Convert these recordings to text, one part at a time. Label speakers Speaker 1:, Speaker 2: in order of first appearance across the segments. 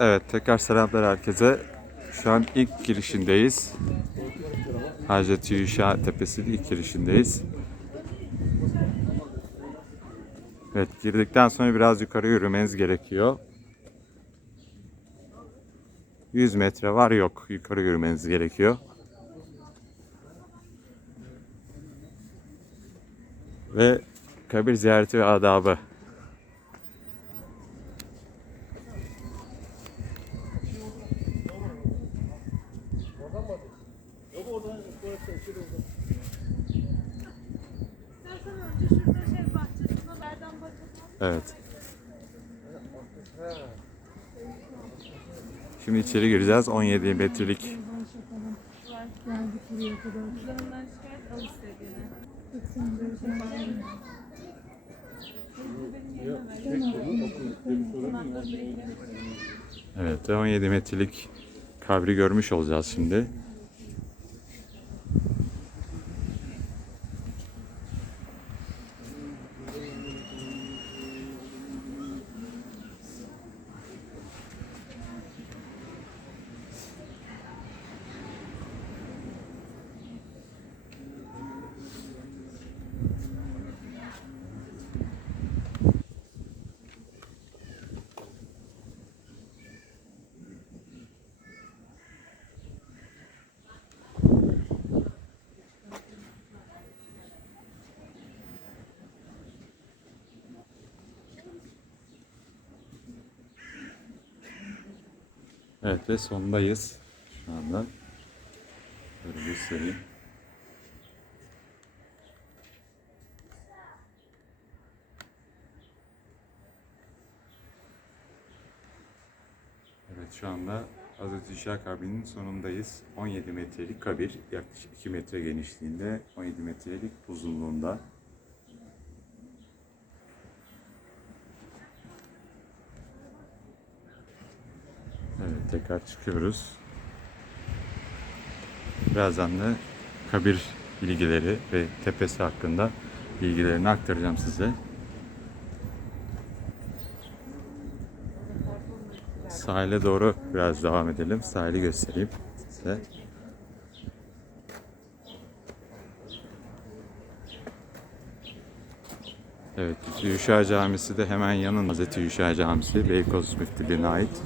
Speaker 1: Evet tekrar selamlar herkese. Şu an ilk girişindeyiz. Hacet Yuşa Tepesi'nin ilk girişindeyiz. Evet girdikten sonra biraz yukarı yürümeniz gerekiyor. 100 metre var yok yukarı yürümeniz gerekiyor. Ve kabir ziyareti ve adabı.
Speaker 2: İstersen önce şurada şey bakalım?
Speaker 1: Evet. Şimdi içeri gireceğiz. 17 metrelik
Speaker 2: Geldik buraya kadar. Üzerinden şikayet al istediğini.
Speaker 1: Evet, 17 metrelik kabri görmüş olacağız şimdi. Evet ve sondayız şu anda. Böyle göstereyim. Evet şu anda Hazreti İşa kabrinin sonundayız. 17 metrelik kabir, yaklaşık 2 metre genişliğinde, 17 metrelik uzunluğunda. Evet tekrar çıkıyoruz. Birazdan da kabir bilgileri ve tepesi hakkında bilgilerini aktaracağım size. Sahile doğru biraz devam edelim. Sahili göstereyim size. Evet, Yuşa Camisi de hemen yanında. Hazreti Yuşa Camisi, Beykoz Müftülüğü'ne ait.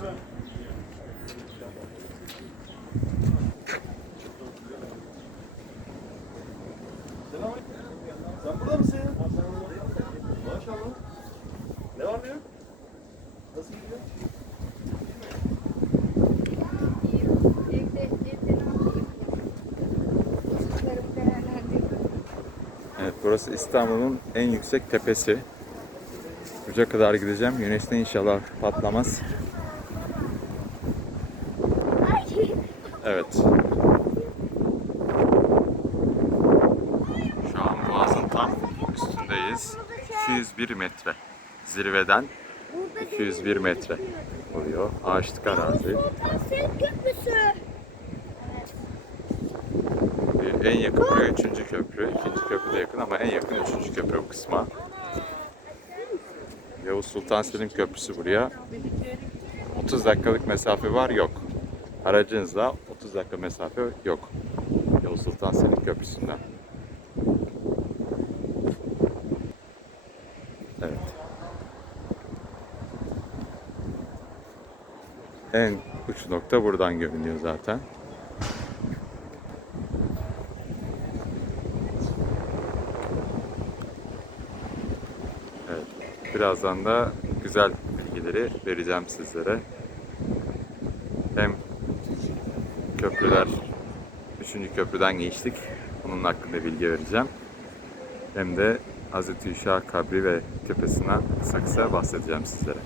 Speaker 1: Evet, burası İstanbul'un en yüksek tepesi. Uca kadar gideceğim. Güneşten inşallah patlamaz. Evet. Şu an Boğaz'ın tam üstündeyiz. 201 metre. Zirveden 201 metre oluyor. Ağaçlık arazi. Ee, En yakın buraya üçüncü köprü. İkinci köprü de yakın ama en yakın üçüncü köprü bu kısma. Yavuz Sultan Selim Köprüsü buraya. 30 dakikalık mesafe var yok. Aracınızla 30 dakika mesafe yok. Yavuz Sultan Selim Köprüsü'nden. Evet. En uç nokta buradan görünüyor zaten. Evet. Birazdan da güzel bilgileri vereceğim sizlere. Hem köprüler, üçüncü köprüden geçtik. Onun hakkında bilgi vereceğim. Hem de Hazreti Yuşa kabri ve tepesinden kısa kısa bahsedeceğim sizlere.